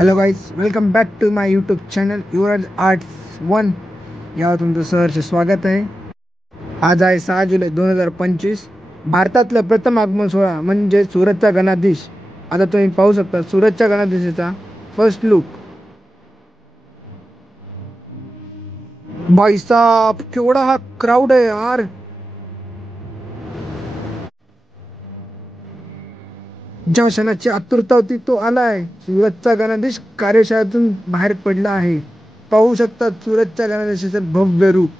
Hello guys, welcome back to my YouTube channel Yuvraj arts 1 यावर तुमचं सहर्ष स्वागत आहे. आज आहे 6 जुलै 2025. भारतातलं प्रथम आगमन सोहळा म्हणजे सुरतचा गणाधीश. आता तुम्ही पाहू शकता सुरतच्या गणाधीशाचा फर्स्ट लुक. भाई साहब, केवढा हा क्राऊड आहे यार. ज्या क्षणाची आतुरता होती तो आलाय. सुरतचा गणाधीश कार्यशाळेतून बाहेर पडला आहे. पाहू शकता सुरतच्या गणाधीशाचं भव्य रूप.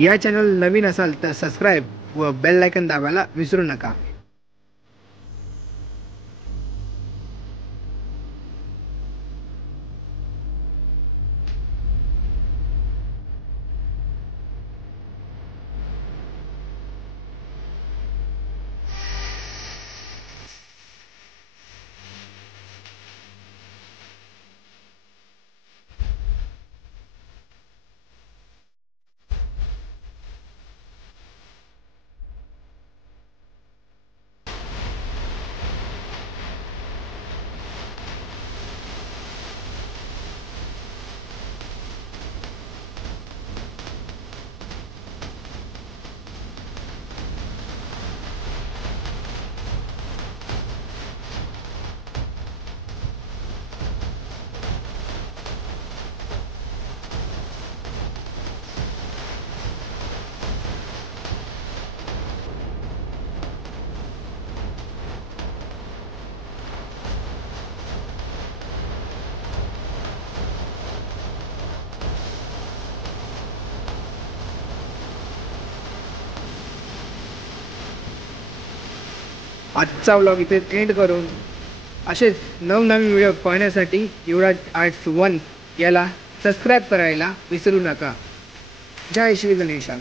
या चॅनल नवीन असाल तर सबस्क्राईब व बेल आयकॉन दाबायला विसरू नका. आजचा व्लॉग इथे एंड करून असेच नवनवीन व्हिडिओ पाहण्यासाठी युवराज आर्ट्स 1 याला सबस्क्राईब करायला विसरू नका. जय श्री गणेशा.